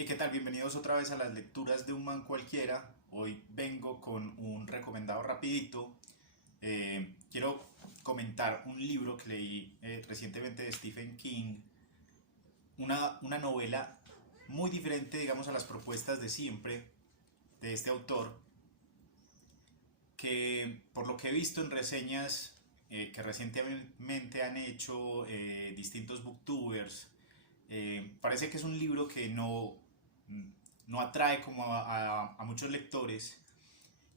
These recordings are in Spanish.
¿Y qué tal? Bienvenidos otra vez a las lecturas de un man cualquiera. Hoy vengo con un recomendado rapidito. Quiero comentar un libro que leí recientemente de Stephen King, una novela muy diferente, digamos, a las propuestas de siempre de este autor, que por lo que he visto en reseñas que recientemente han hecho distintos booktubers, parece que es un libro que no atrae como a muchos lectores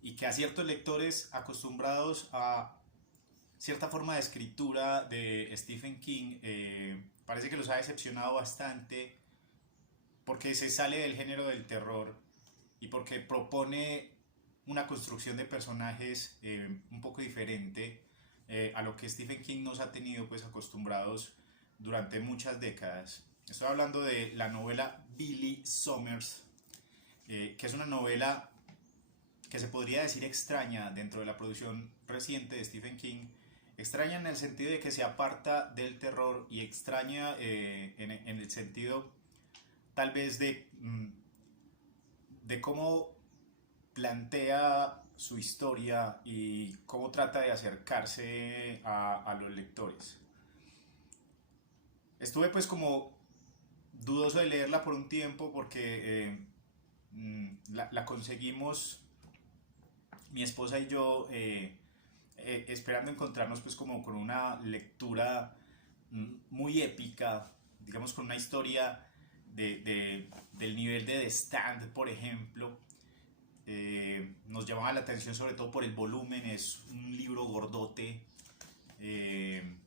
y que a ciertos lectores acostumbrados a cierta forma de escritura de Stephen King parece que los ha decepcionado bastante porque se sale del género del terror y porque propone una construcción de personajes un poco diferente a lo que Stephen King nos ha tenido pues acostumbrados durante muchas décadas. Estoy hablando de la novela Billy Summers, que es una novela que se podría decir extraña dentro de la producción reciente de Stephen King. Extraña en el sentido de que se aparta del terror y extraña en el sentido tal vez de cómo plantea su historia y cómo trata de acercarse a los lectores. Estuve pues como dudoso de leerla por un tiempo porque la conseguimos mi esposa y yo esperando encontrarnos pues como con una lectura muy épica, digamos con una historia del nivel de The Stand, por ejemplo. Nos llamaba la atención sobre todo por el volumen, es un libro gordote, eh,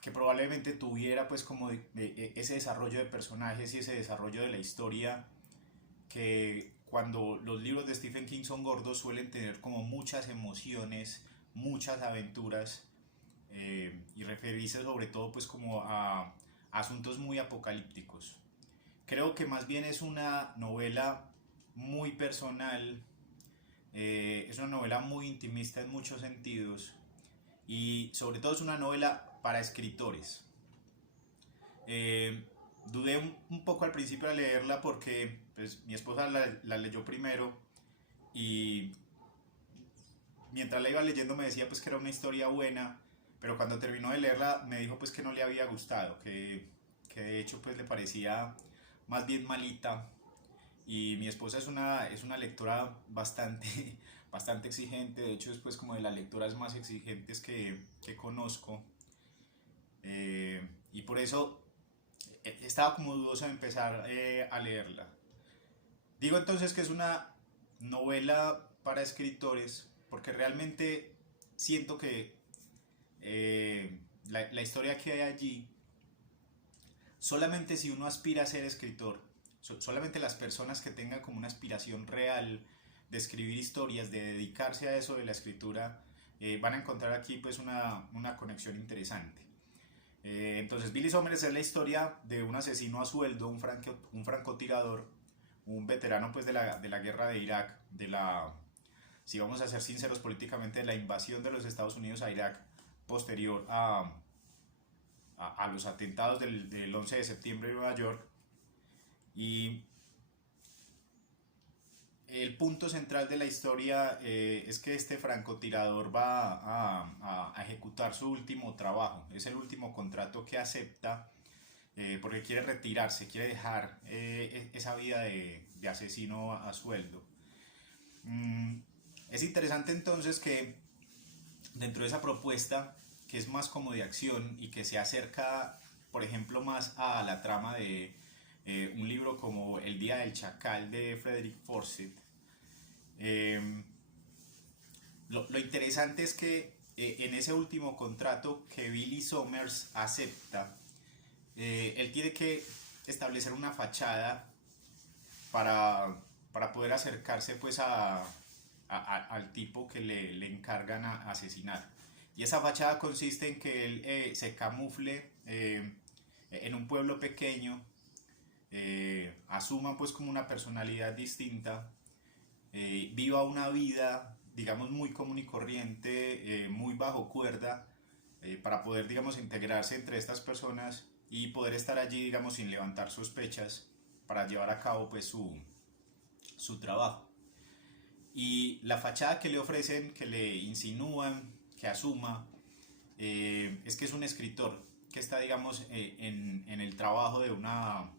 que probablemente tuviera pues como ese desarrollo de personajes y ese desarrollo de la historia que cuando los libros de Stephen King son gordos suelen tener como muchas emociones, muchas aventuras y referirse sobre todo pues como a asuntos muy apocalípticos. Creo que más bien es una novela muy personal, es una novela muy intimista en muchos sentidos y sobre todo es una novela para escritores. Dudé un poco al principio de leerla porque pues, mi esposa la leyó primero y mientras la iba leyendo me decía pues que era una historia buena, pero cuando terminó de leerla me dijo pues que no le había gustado, que de hecho pues le parecía más bien malita. Y mi esposa es una lectora bastante, bastante exigente, de hecho es pues como de las lectoras más exigentes que conozco. Y por eso estaba como dudoso de empezar a leerla. Digo entonces que es una novela para escritores porque realmente siento que la historia que hay allí, solamente si uno aspira a ser escritor, solamente las personas que tengan como una aspiración real de escribir historias, de dedicarse a eso de la escritura, van a encontrar aquí pues una conexión interesante. Entonces Billy Summers es la historia de un asesino a sueldo, un francotirador, un veterano pues de la guerra de Irak, si vamos a ser sinceros políticamente, de la invasión de los Estados Unidos a Irak posterior a los atentados del 11 de septiembre en Nueva York. Y el punto central de la historia es que este francotirador va a ejecutar su último trabajo, es el último contrato que acepta porque quiere retirarse, quiere dejar esa vida de asesino a sueldo. Mm, es interesante entonces que dentro de esa propuesta, que es más como de acción y que se acerca, por ejemplo, más a la trama de un libro como El Día del Chacal de Frederick Forsyth, eh, lo interesante es que en ese último contrato que Billy Summers acepta, él tiene que establecer una fachada para, para poder acercarse pues al tipo que le encargan a asesinar. Y esa fachada consiste en que él se camufle en un pueblo pequeño, asuma pues como una personalidad distinta, viva una vida digamos muy común y corriente, muy bajo cuerda, para poder digamos integrarse entre estas personas y poder estar allí digamos sin levantar sospechas para llevar a cabo pues su trabajo. Y la fachada que le ofrecen, que le insinúan, que asuma, es que es un escritor que está, digamos, en el trabajo de una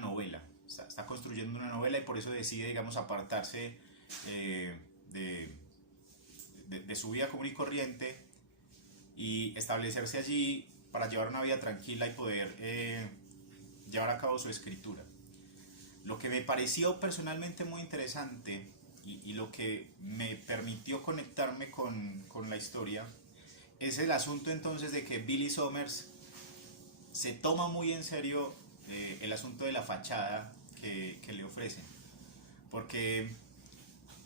novela. Está construyendo una novela y por eso decide, digamos, apartarse eh, de, de su vida común y corriente y establecerse allí para llevar una vida tranquila y poder llevar a cabo su escritura. Lo que me pareció personalmente muy interesante y lo que me permitió conectarme con la historia es el asunto entonces de que Billy Summers se toma muy en serio el asunto de la fachada que le ofrecen. Porque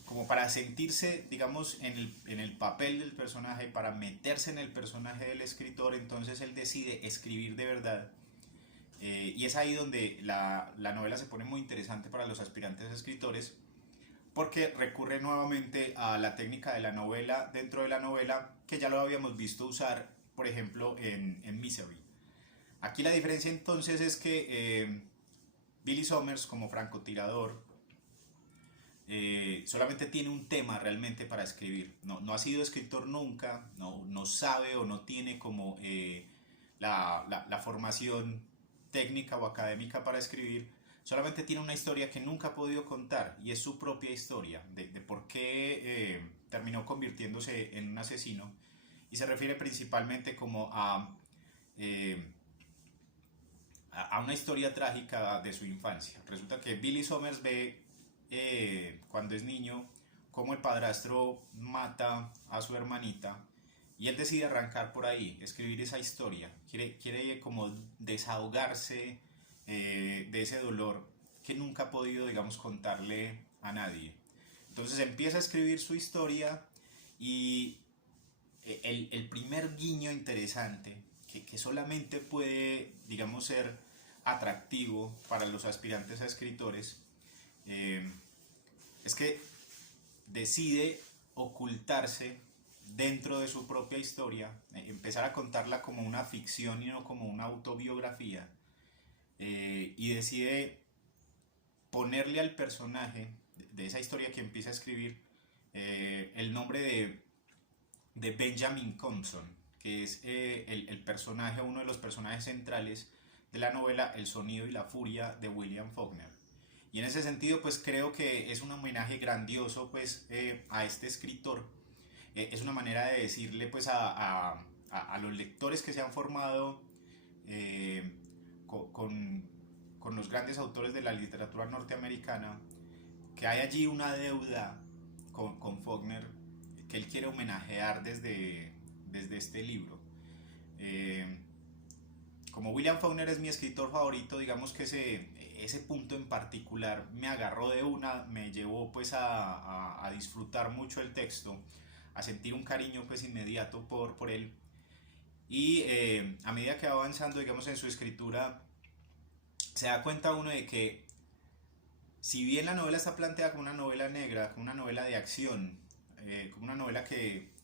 como para sentirse, digamos, en el papel del personaje, para meterse en el personaje del escritor, entonces él decide escribir de verdad. Y es ahí donde la novela se pone muy interesante para los aspirantes a escritores, porque recurre nuevamente a la técnica de la novela dentro de la novela, que ya lo habíamos visto usar, por ejemplo, en Misery. Aquí la diferencia entonces es que Billy Summers, como francotirador, solamente tiene un tema realmente para escribir. No ha sido escritor nunca, no sabe o no tiene como la formación técnica o académica para escribir. Solamente tiene una historia que nunca ha podido contar y es su propia historia de por qué terminó convirtiéndose en un asesino, y se refiere principalmente como eh, a una historia trágica de su infancia. Resulta que Billy Summers ve cuando es niño cómo el padrastro mata a su hermanita y él decide arrancar por ahí, escribir esa historia. Quiere como desahogarse de ese dolor que nunca ha podido, digamos, contarle a nadie. Entonces empieza a escribir su historia y el primer guiño interesante que solamente puede, digamos, ser atractivo para los aspirantes a escritores eh, es que decide ocultarse dentro de su propia historia, empezar a contarla como una ficción y no como una autobiografía, y decide ponerle al personaje de esa historia que empieza a escribir el nombre de Benjamin Compson, que es el personaje, uno de los personajes centrales de la novela El sonido y la furia de William Faulkner. Y en ese sentido pues creo que es un homenaje grandioso pues a este escritor. Es una manera de decirle pues a los lectores que se han formado eh, con los grandes autores de la literatura norteamericana, que hay allí una deuda con Faulkner que él quiere homenajear desde este libro. Como William Faulkner es mi escritor favorito, digamos que ese punto en particular me agarró de una, me llevó pues a disfrutar mucho el texto, a sentir un cariño pues inmediato por él. Y a medida que va avanzando, digamos, en su escritura, se da cuenta uno de que si bien la novela está planteada como una novela negra, como una novela de acción, como una novela que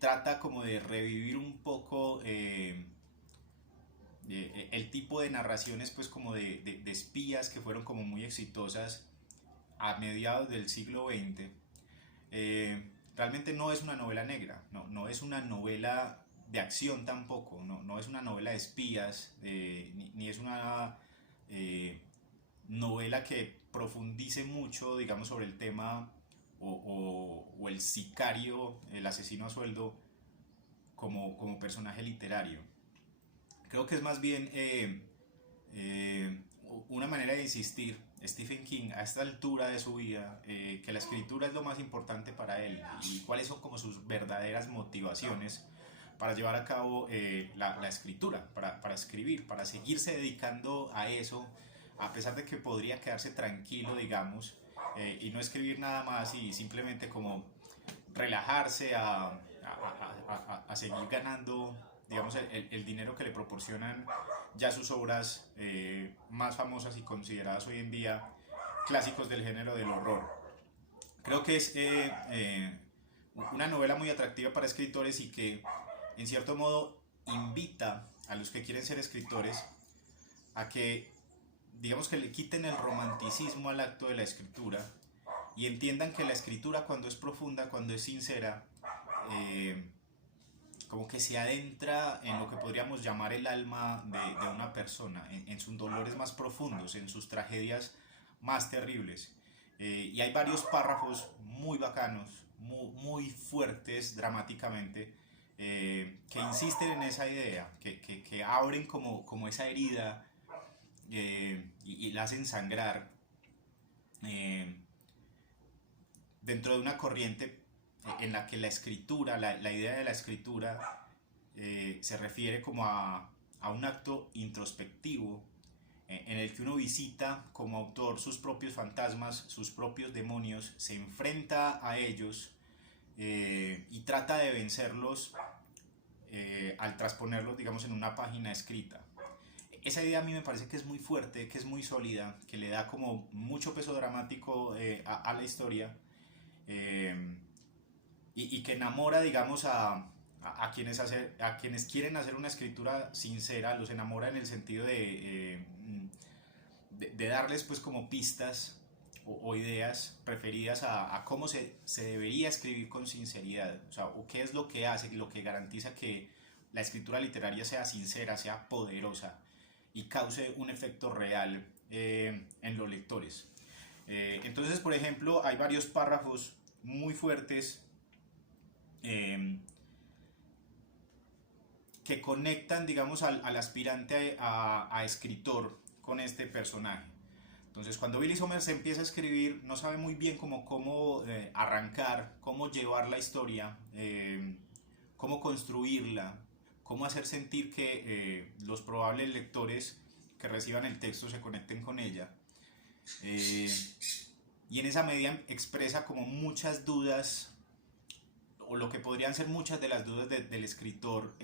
trata como de revivir un poco el tipo de narraciones pues como de espías que fueron como muy exitosas a mediados del siglo XX, realmente no es una novela negra, no es una novela de acción tampoco, no es una novela de espías, ni es una novela que profundice mucho, digamos, sobre el tema o el sicario, el asesino a sueldo, como personaje literario. Creo que es más bien una manera de insistir Stephen King a esta altura de su vida, que la escritura es lo más importante para él y cuáles son como sus verdaderas motivaciones para llevar a cabo la escritura, para escribir, para seguirse dedicando a eso, a pesar de que podría quedarse tranquilo, digamos, y no escribir nada más y simplemente como relajarse a seguir ganando, digamos, el dinero que le proporcionan ya sus obras más famosas y consideradas hoy en día clásicos del género del horror. Creo que es una novela muy atractiva para escritores y que en cierto modo invita a los que quieren ser escritores a que digamos que le quiten el romanticismo al acto de la escritura y entiendan que la escritura cuando es profunda, cuando es sincera, eh, como que se adentra en lo que podríamos llamar el alma de una persona, en sus dolores más profundos, en sus tragedias más terribles. Y hay varios párrafos muy bacanos, muy fuertes dramáticamente, que insisten en esa idea, que abren como esa herida y la hacen sangrar eh, dentro de una corriente en la que la escritura, la idea de la escritura se refiere como a un acto introspectivo en el que uno visita como autor sus propios fantasmas, sus propios demonios, se enfrenta a ellos y trata de vencerlos al transponerlos, digamos, en una página escrita. Esa idea a mí me parece que es muy fuerte, que es muy sólida, que le da como mucho peso dramático a la historia eh, y que enamora, digamos, a quienes quieren hacer una escritura sincera, los enamora en el sentido de darles pues como pistas o ideas preferidas a cómo se debería escribir con sinceridad, o sea, o qué es lo que hace, lo que garantiza que la escritura literaria sea sincera, sea poderosa y cause un efecto real en los lectores. Entonces, por ejemplo, hay varios párrafos muy fuertes eh, que conectan, digamos, al aspirante a escritor con este personaje. Entonces, cuando Billy Summers empieza a escribir, no sabe muy bien cómo arrancar, cómo llevar la historia, cómo construirla, cómo hacer sentir que los probables lectores que reciban el texto se conecten con ella. Eh, y en esa medida expresa como muchas dudas o lo que podrían ser muchas de las dudas del escritor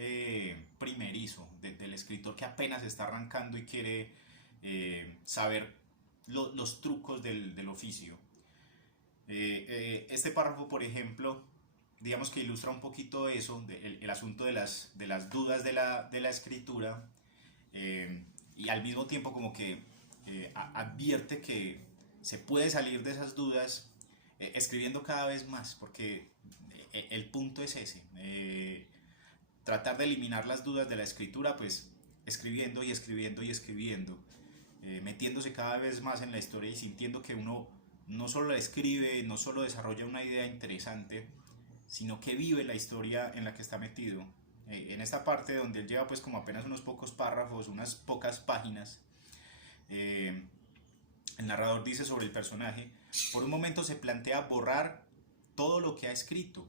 primerizo, del escritor que apenas está arrancando y quiere saber los trucos del oficio. Este párrafo, por ejemplo, digamos que ilustra un poquito eso, el asunto de las dudas de la escritura, y al mismo tiempo como que advierte que se puede salir de esas dudas escribiendo cada vez más, porque el punto es ese, tratar de eliminar las dudas de la escritura, pues escribiendo y escribiendo y escribiendo, metiéndose cada vez más en la historia y sintiendo que uno no solo escribe, no solo desarrolla una idea interesante, sino que vive la historia en la que está metido. En esta parte donde él lleva pues como apenas unos pocos párrafos, unas pocas páginas, eh, el narrador dice sobre el personaje: por un momento se plantea borrar todo lo que ha escrito.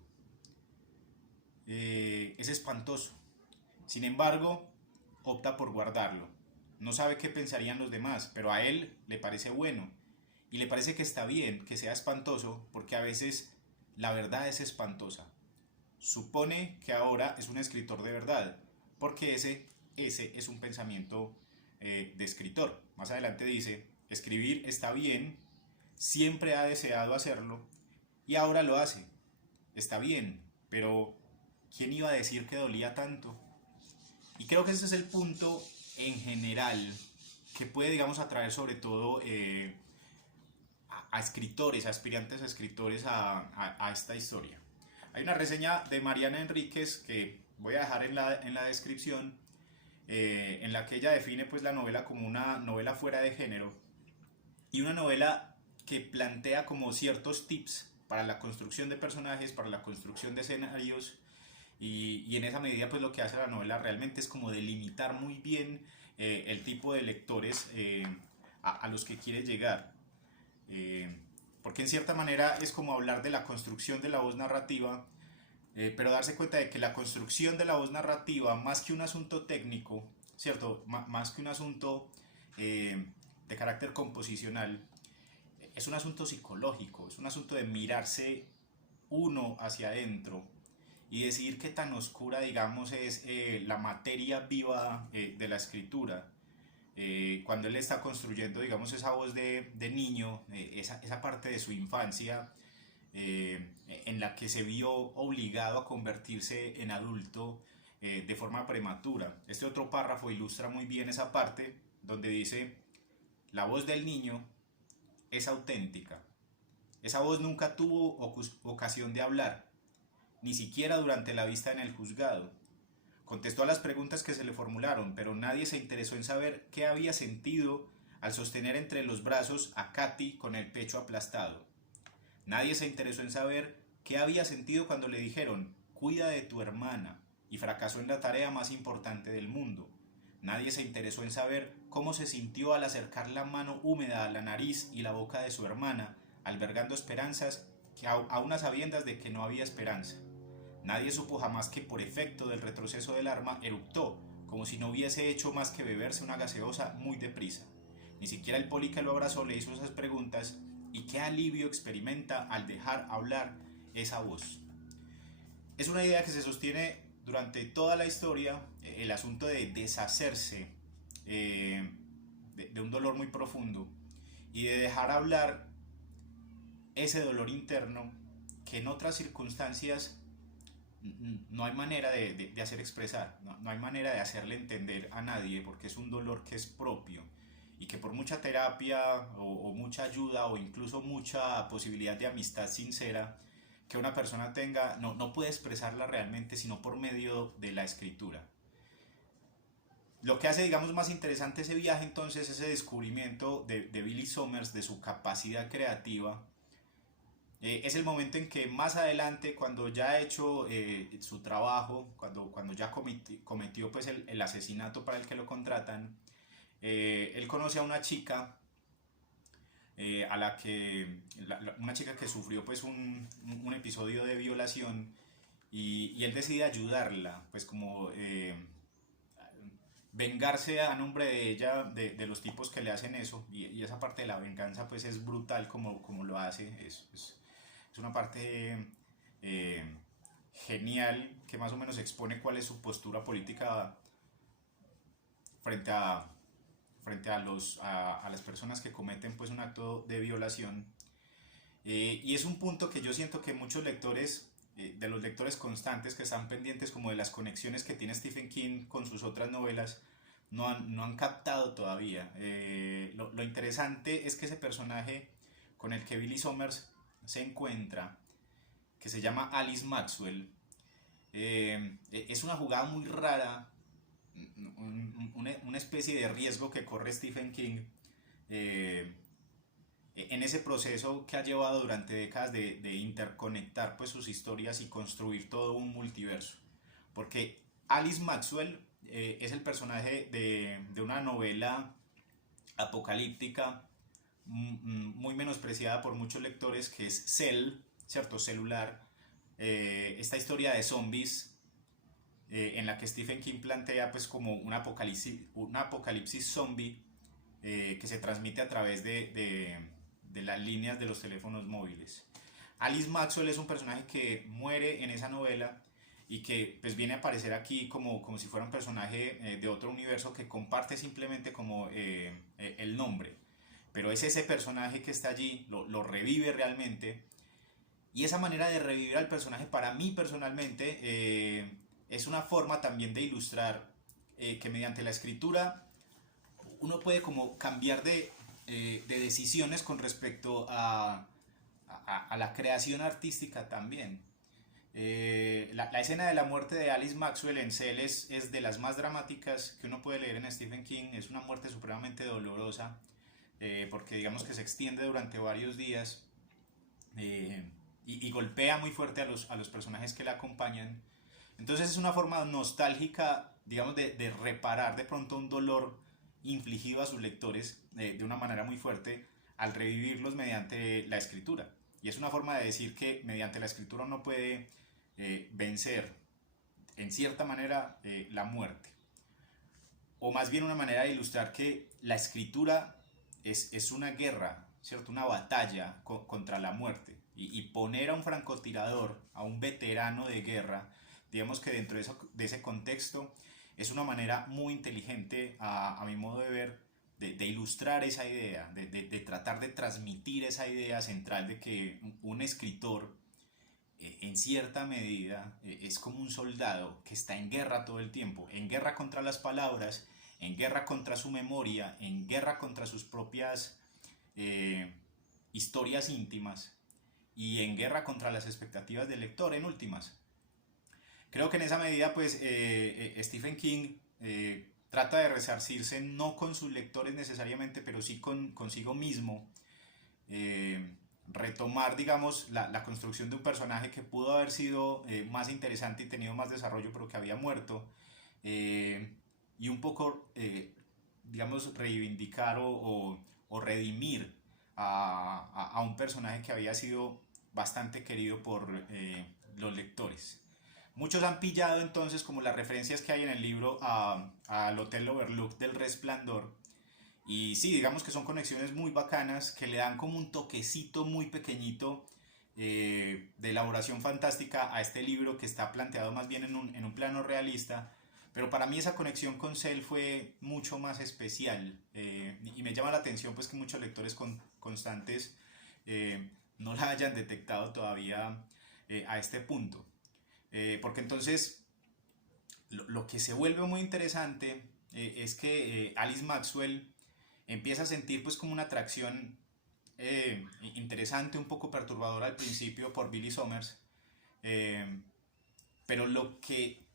Es espantoso. Sin embargo, opta por guardarlo. No sabe qué pensarían los demás, pero a él le parece bueno. Y le parece que está bien que sea espantoso, porque a veces la verdad es espantosa. Supone que ahora es un escritor de verdad, porque ese es un pensamiento de escritor. Más adelante dice: escribir está bien, siempre ha deseado hacerlo y ahora lo hace. Está bien, pero ¿quién iba a decir que dolía tanto? Y creo que ese es el punto en general que puede, digamos, atraer sobre todo a escritores, a aspirantes a escritores a esta historia. Hay una reseña de Mariana Enríquez que voy a dejar en la descripción, en la que ella define pues la novela como una novela fuera de género y una novela que plantea como ciertos tips para la construcción de personajes, para la construcción de escenarios, y en esa medida pues lo que hace la novela realmente es como delimitar muy bien el tipo de lectores a los que quiere llegar. Eh, Porque en cierta manera es como hablar de la construcción de la voz narrativa, pero darse cuenta de que la construcción de la voz narrativa, más que un asunto técnico, ¿cierto? Más que un asunto de carácter composicional, es un asunto psicológico, es un asunto de mirarse uno hacia adentro y decidir qué tan oscura, digamos, es la materia viva de la escritura. Cuando él está construyendo, digamos, esa voz de niño, esa parte de su infancia en la que se vio obligado a convertirse en adulto de forma prematura. Este otro párrafo ilustra muy bien esa parte donde dice: la voz del niño es auténtica. Esa voz nunca tuvo ocasión de hablar, ni siquiera durante la vista en el juzgado. Contestó a las preguntas que se le formularon, pero nadie se interesó en saber qué había sentido al sostener entre los brazos a Katy con el pecho aplastado. Nadie se interesó en saber qué había sentido cuando le dijeron, cuida de tu hermana, y fracasó en la tarea más importante del mundo. Nadie se interesó en saber cómo se sintió al acercar la mano húmeda a la nariz y la boca de su hermana, albergando esperanzas que aún a sabiendas de que no había esperanza. Nadie supo jamás que por efecto del retroceso del arma eructó, como si no hubiese hecho más que beberse una gaseosa muy deprisa. Ni siquiera el poli que lo abrazó le hizo esas preguntas, y qué alivio experimenta al dejar hablar esa voz. Es una idea que se sostiene durante toda la historia, el asunto de deshacerse de un dolor muy profundo y de dejar hablar ese dolor interno que en otras circunstancias no hay manera de hacer expresar, no hay manera de hacerle entender a nadie, porque es un dolor que es propio y que por mucha terapia o mucha ayuda o incluso mucha posibilidad de amistad sincera que una persona tenga, no puede expresarla realmente sino por medio de la escritura. Lo que hace, digamos, más interesante ese viaje entonces, ese descubrimiento de Billy Summers, de su capacidad creativa, es el momento en que más adelante, cuando ya ha hecho su trabajo, cuando ya cometió pues el asesinato para el que lo contratan, él conoce a una chica a la que una chica que sufrió pues un episodio de violación y él decide ayudarla, pues como vengarse a nombre de ella de los tipos que le hacen eso, y esa parte de la venganza pues es brutal como lo hace, es una parte genial que más o menos expone cuál es su postura política frente a las personas que cometen pues un acto de violación. Y es un punto que yo siento que muchos lectores, de los lectores constantes que están pendientes como de las conexiones que tiene Stephen King con sus otras novelas, no han captado todavía. Lo interesante es que ese personaje con el que Billy Summers se encuentra, que se llama Alice Maxwell, es una jugada muy rara, una especie de riesgo que corre Stephen King en ese proceso que ha llevado durante décadas de interconectar pues sus historias y construir todo un multiverso. Porque Alice Maxwell es el personaje de una novela apocalíptica muy menospreciada por muchos lectores, que es Cell, ¿cierto? Celular. Esta historia de zombies en la que Stephen King plantea pues como un apocalipsis zombie que se transmite a través de las líneas de los teléfonos móviles. Alice Maxwell es un personaje que muere en esa novela y que pues viene a aparecer aquí como si fuera un personaje de otro universo que comparte simplemente como el nombre. Pero es ese personaje que está allí, lo revive realmente. Y esa manera de revivir al personaje para mí personalmente es una forma también de ilustrar que mediante la escritura uno puede como cambiar de decisiones con respecto a la creación artística también. La escena de la muerte de Alice Maxwell en Cell es de las más dramáticas que uno puede leer en Stephen King. Es una muerte supremamente dolorosa porque digamos que se extiende durante varios días y golpea muy fuerte a los personajes que la acompañan. Entonces es una forma nostálgica, digamos, de reparar de pronto un dolor infligido a sus lectores de una manera muy fuerte al revivirlos mediante la escritura. Y es una forma de decir que mediante la escritura uno puede vencer en cierta manera la muerte. O más bien una manera de ilustrar que la escritura es una guerra, ¿cierto? Una batalla contra la muerte. Y poner a un francotirador, a un veterano de guerra, digamos que dentro de ese contexto es una manera muy inteligente, a mi modo de ver, de ilustrar esa idea, de tratar de transmitir esa idea central de que un escritor, en cierta medida, es como un soldado que está en guerra todo el tiempo, en guerra contra las palabras, en guerra contra su memoria, en guerra contra sus propias historias íntimas y en guerra contra las expectativas del lector en últimas. Creo que en esa medida pues Stephen King trata de resarcirse no con sus lectores necesariamente, pero sí consigo mismo, retomar digamos la construcción de un personaje que pudo haber sido más interesante y tenido más desarrollo pero que había muerto, y un poco digamos reivindicar o redimir a un personaje que había sido bastante querido por los lectores. Muchos han pillado entonces como las referencias que hay en el libro al Hotel Overlook del Resplandor. Y sí, digamos que son conexiones muy bacanas que le dan como un toquecito muy pequeñito de elaboración fantástica a este libro que está planteado más bien en un plano realista. Pero para mí esa conexión con Cell fue mucho más especial, y me llama la atención pues que muchos lectores constantes no la hayan detectado todavía a este punto. Porque entonces lo que se vuelve muy interesante es que Alice Maxwell empieza a sentir pues como una atracción interesante, un poco perturbadora al principio por Billy Summers, eh, pero lo que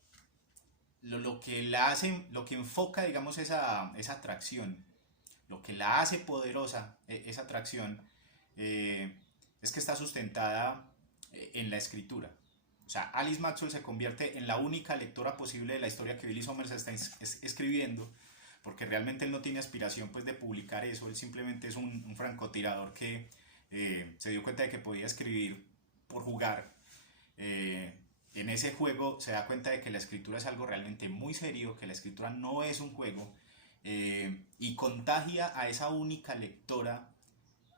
la hace, lo que enfoca digamos esa atracción, lo que la hace poderosa, esa atracción, es que está sustentada en la escritura. O sea, Alice Maxwell se convierte en la única lectora posible de la historia que Billy Summers está escribiendo, porque realmente él no tiene aspiración pues de publicar eso, él simplemente es un francotirador que se dio cuenta de que podía escribir por jugar. En ese juego se da cuenta de que la escritura es algo realmente muy serio, que la escritura no es un juego, y contagia a esa única lectora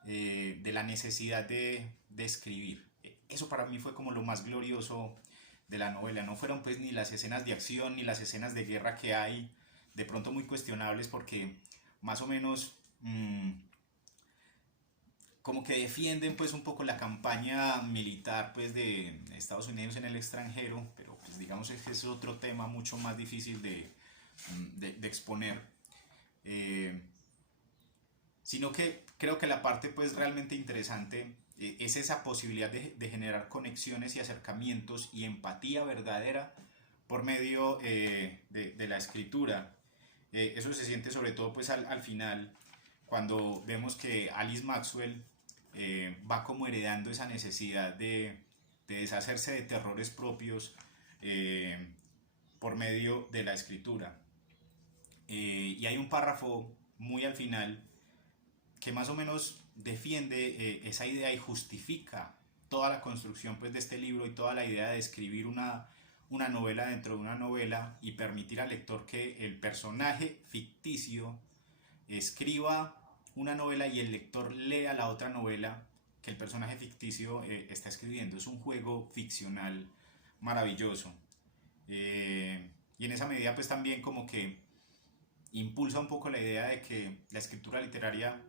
de la necesidad de escribir. Eso para mí fue como lo más glorioso de la novela. No fueron pues ni las escenas de acción ni las escenas de guerra que hay, de pronto muy cuestionables porque más o menos como que defienden pues un poco la campaña militar pues de Estados Unidos en el extranjero, pero pues digamos que es otro tema mucho más difícil de exponer. Eh, Sino que creo que la parte pues realmente interesante es esa posibilidad de generar conexiones y acercamientos y empatía verdadera por medio de la escritura. Eso se siente sobre todo pues al final, cuando vemos que Alice Maxwell va como heredando esa necesidad de deshacerse de terrores propios por medio de la escritura. Y hay un párrafo muy al final que más o menos defiende esa idea y justifica toda la construcción pues, de este libro y toda la idea de escribir una novela dentro de una novela y permitir al lector que el personaje ficticio escriba una novela y el lector lea la otra novela que el personaje ficticio está escribiendo. Es un juego ficcional maravilloso. Y en esa medida pues también como que impulsa un poco la idea de que la escritura literaria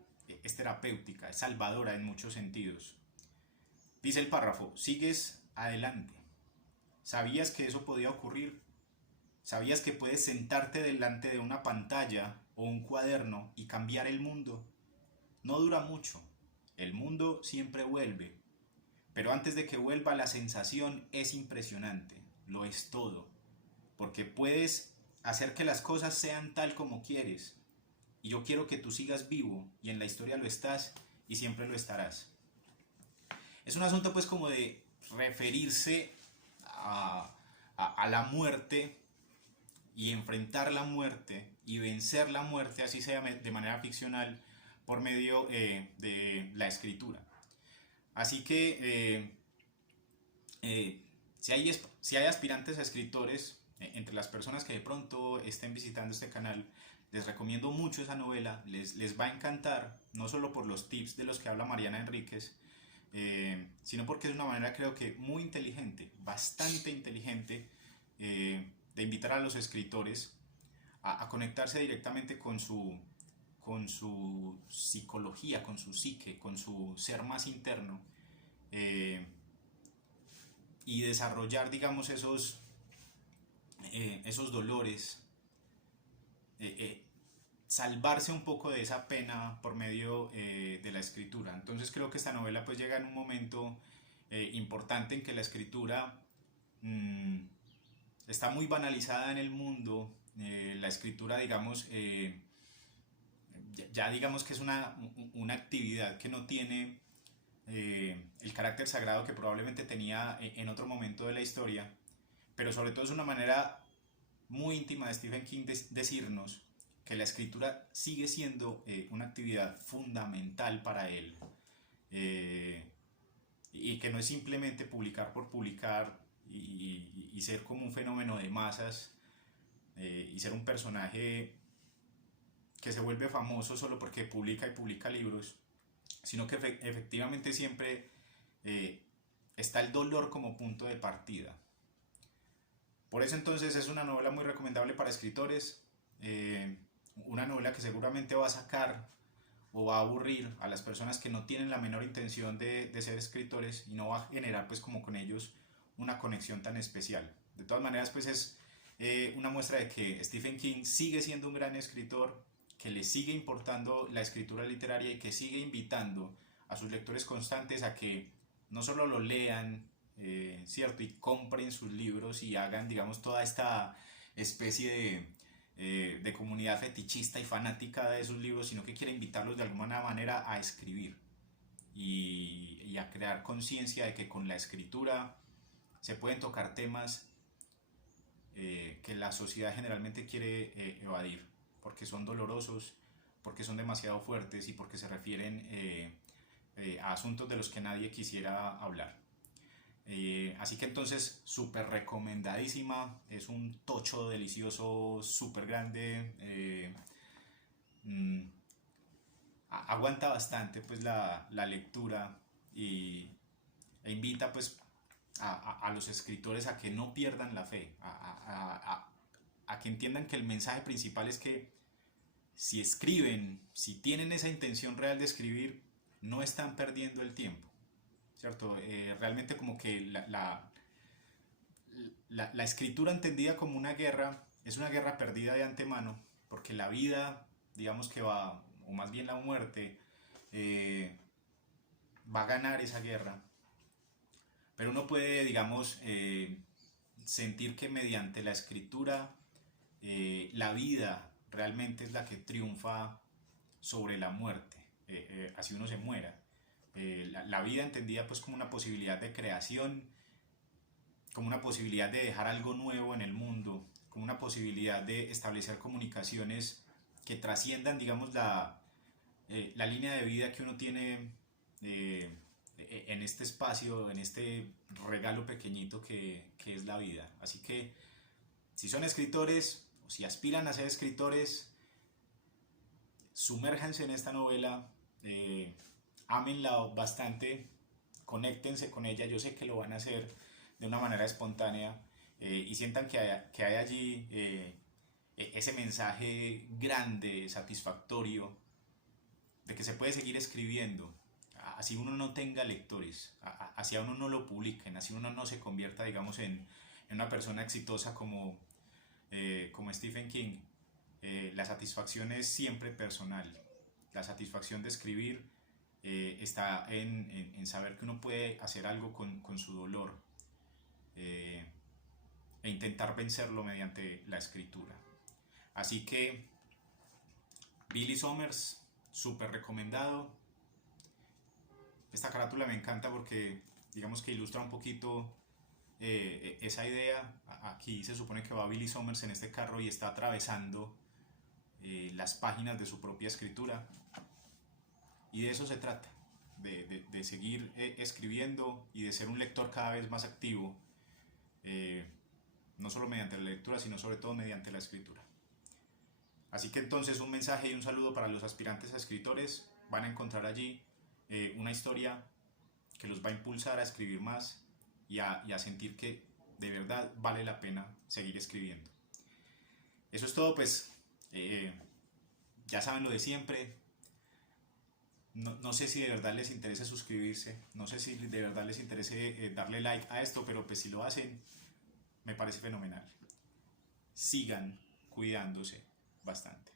es terapéutica, es salvadora en muchos sentidos. Dice el párrafo: sigues adelante. ¿Sabías que eso podía ocurrir? ¿Sabías que puedes sentarte delante de una pantalla o un cuaderno y cambiar el mundo? No dura mucho. El mundo siempre vuelve. Pero antes de que vuelva, la sensación es impresionante. Lo es todo. Porque puedes hacer que las cosas sean tal como quieres. Y yo quiero que tú sigas vivo, y en la historia lo estás y siempre lo estarás. Es un asunto pues como de referirse a la muerte y enfrentar la muerte y vencer la muerte, así sea de manera ficcional, por medio de la escritura. Así que si hay aspirantes a escritores, entre las personas que de pronto estén visitando este canal, les recomiendo mucho esa novela, les va a encantar, no solo por los tips de los que habla Mariana Enríquez, sino porque es una manera creo que muy inteligente, bastante inteligente, de invitar a los escritores a conectarse directamente con su psicología, con su psique, con su ser más interno, y desarrollar digamos esos dolores salvarse un poco de esa pena por medio de la escritura. Entonces creo que esta novela pues llega en un momento importante en que la escritura mm, está muy banalizada en el mundo. La escritura, digamos, ya digamos que es una actividad que no tiene el carácter sagrado que probablemente tenía en otro momento de la historia, pero sobre todo es una manera muy íntima de Stephen King decirnos que la escritura sigue siendo una actividad fundamental para él, eh, y que no es simplemente publicar por publicar y ser como un fenómeno de masas, y ser un personaje que se vuelve famoso solo porque publica y publica libros, sino que efectivamente siempre eh, está el dolor como punto de partida. Por eso entonces es una novela muy recomendable para escritores, eh, una novela que seguramente va a sacar o va a aburrir a las personas que no tienen la menor intención de ser escritores, y no va a generar pues como con ellos una conexión tan especial. De todas maneras pues es una muestra de que Stephen King sigue siendo un gran escritor, que le sigue importando la escritura literaria y que sigue invitando a sus lectores constantes a que no solo lo lean, ¿cierto? Y compren sus libros y hagan, digamos, toda esta especie de comunidad fetichista y fanática de esos libros, sino que quiere invitarlos de alguna manera a escribir y a crear conciencia de que con la escritura se pueden tocar temas que la sociedad generalmente quiere evadir, porque son dolorosos, porque son demasiado fuertes y porque se refieren a asuntos de los que nadie quisiera hablar. Así que entonces súper recomendadísima, es un tocho delicioso, súper grande, mm, aguanta bastante pues la lectura, e invita pues a los escritores a que no pierdan la fe, a que entiendan que el mensaje principal es que si escriben, si tienen esa intención real de escribir, no están perdiendo el tiempo, ¿cierto? Realmente como que la escritura entendida como una guerra es una guerra perdida de antemano, porque la vida, digamos que va, o más bien la muerte, eh, va a ganar esa guerra, pero uno puede, digamos, sentir que mediante la escritura la vida realmente es la que triunfa sobre la muerte, así uno se muera. La vida entendida pues como una posibilidad de creación, como una posibilidad de dejar algo nuevo en el mundo, como una posibilidad de establecer comunicaciones que trasciendan, digamos, la línea de vida que uno tiene en este espacio, en este regalo pequeñito que es la vida. Así que si son escritores o si aspiran a ser escritores, sumérjanse en esta novela, ámenla bastante, conéctense con ella, yo sé que lo van a hacer de una manera espontánea, y sientan que hay allí ese mensaje grande, satisfactorio, de que se puede seguir escribiendo, así uno no tenga lectores, así a uno no lo publiquen, así uno no se convierta, digamos, en una persona exitosa como Stephen King. La satisfacción es siempre personal. La satisfacción de escribir está en saber que uno puede hacer algo con su dolor, eh, e intentar vencerlo mediante la escritura. Así que Billy Summers, súper recomendado. Esta carátula me encanta porque digamos que ilustra un poquito esa idea. Aquí se supone que va Billy Summers en este carro y está atravesando las páginas de su propia escritura, y de eso se trata, de seguir escribiendo y de ser un lector cada vez más activo, no solo mediante la lectura sino sobre todo mediante la escritura. Así que entonces un mensaje y un saludo para los aspirantes a escritores. Van a encontrar allí una historia que los va a impulsar a escribir más y a sentir que de verdad vale la pena seguir escribiendo. Eso es todo, pues. Ya saben lo de siempre. No sé si de verdad les interesa suscribirse, no sé si de verdad les interese darle like a esto, pero pues si lo hacen, me parece fenomenal. Sigan cuidándose bastante.